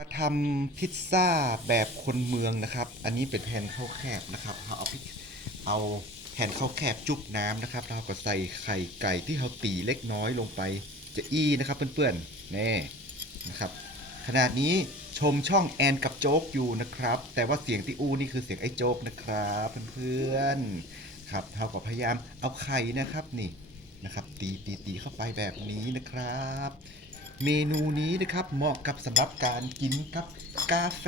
มาทำพิซซ่าแบบคนเมืองนะครับ อันนี้เป็นแผ่นข้าวแคบนะครับเราเอาพริกเอาแผ่นข้าวแคบจุบน้ำนะครับ เราก็ใส่ไข่ไก่ที่เราตีเล็กน้อยลงไป จะอี้นะครับเพื่อนๆแน่นะครับ ขนาดนี้ชมช่องแอนกับโจ๊กอยู่นะครับ แต่ว่าเสียงที่อู้นี่คือเสียงไอ้โจ๊กนะครับเพื่อนๆครับเราก็พยายามเอาไข่นะครับนี่นะครับ ตีตีตีเข้าไปแบบนี้นะครับ เมนูนี้นะครับเหมาะกับสำหรับการกินกับกาแฟ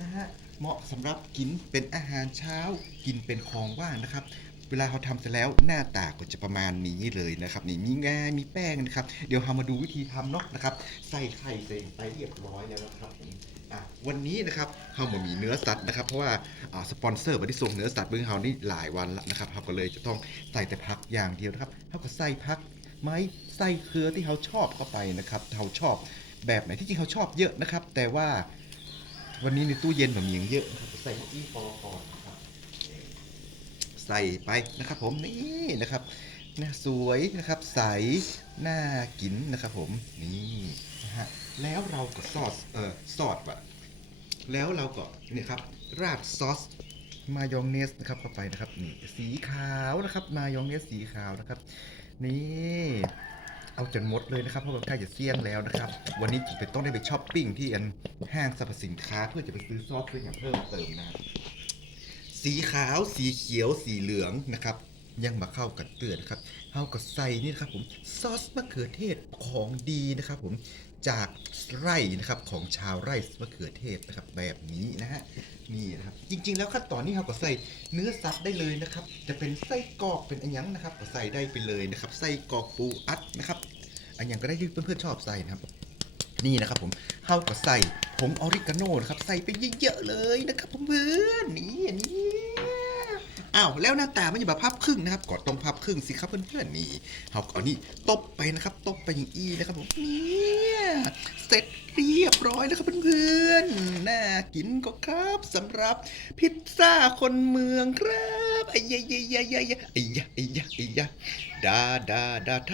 นะฮะเหมาะสำหรับกินเป็นอาหารเช้า กินเป็นของว่างนะครับ เวลาเขาทำเสร็จแล้วหน้าตาก็จะประมาณนี้เลยนะครับ นี่มีงามีแป้งนะครับ เดี๋ยวเรามาดูวิธีทำเนาะนะครับ ใส่ไข่ใส่ไปเรียบร้อยแล้วนะครับวันนี้นะครับเราบ่มีเนื้อสัตว์นะครับ เพราะว่าสปอนเซอร์บริส่งเนื้อสัตว์เบื้องเฮานี่หลายวันแล้วนะครับเราก็เลยจะต้องใส่แต่ผักอย่างเดียวนะครับเราก็ใส่ผัก ไม้ไส้เครือที่เขาชอบเข้าไปนะครับเขาชอบแบบไหนที่จริงเขาชอบเยอะนะครับ แต่ว่าวันนี้ในตู้เย็นผมมีอย่างเยอะใส่ที่ปอก่อนนะครับใส่ไปนะครับผมนี่นะครับหน้าสวยนะครับใสน่ากินนะครับผมนี่นะฮะแล้วเราก็ซอสเออซอสว่ะแล้วเราก็นี่ครับราดซอส มายองเนสนะครับเข้าไปนะครับนี่สีขาวนะครับมายองเนสสีขาวนะครับ นี่เอาจนหมดเลยนะครับเพราะว่าใกล้จะเสี่ยงแล้วนะครับ วันนี้จะต้องได้ไปช้อปปิ้งที่อันห้างสรรพสินค้าเพื่อจะไปซื้อซอสเพื่ออย่างเพิ่มเติมนะสีขาวสีเขียวสีเหลืองนะครับ ยังมาเข้ากันเตือนครับเข้ากับใส่นี่นะครับผมซอสมะเขือเทศของดีนะครับผม จากไร่นะครับของชาวไร่มะเขือเทศนะครับแบบนี้นะฮะนี่นะครับจริง ๆ แล้วขั้นตอนนี้เราก็ใส่เนื้อสัตว์ได้เลยนะครับ จะเป็นไส้กรอกเป็นอันยังนะครับก็ใส่ได้ไปเลยนะครับไส้กรอกปูอัดนะครับอันยังก็ได้ที่เพื่อนๆชอบใส่นะครับ นี่นะครับผมเข้ากับใส่ผงออริกาโน่นะครับใส่ไปเยอะๆเลยนะครับเพื่อนๆนี่อันนี้ อ้าวแล้วหน้าตามันจะแบบพับครึ่งนะครับก็ต้องพับครึ่งสิครับเพื่อนๆนี่เอาเอานี่ตบไปนะครับตบไปอย่างอี้นะครับผมเนี่ยเสร็จเรียบร้อยแล้วครับเพื่อนๆน่ากินก็ครับสำหรับพิซซ่าคนเมืองครับไอ้ยะยะยะยะยะไอ้ยะไอ้ยะไอ้ยะดาดาดา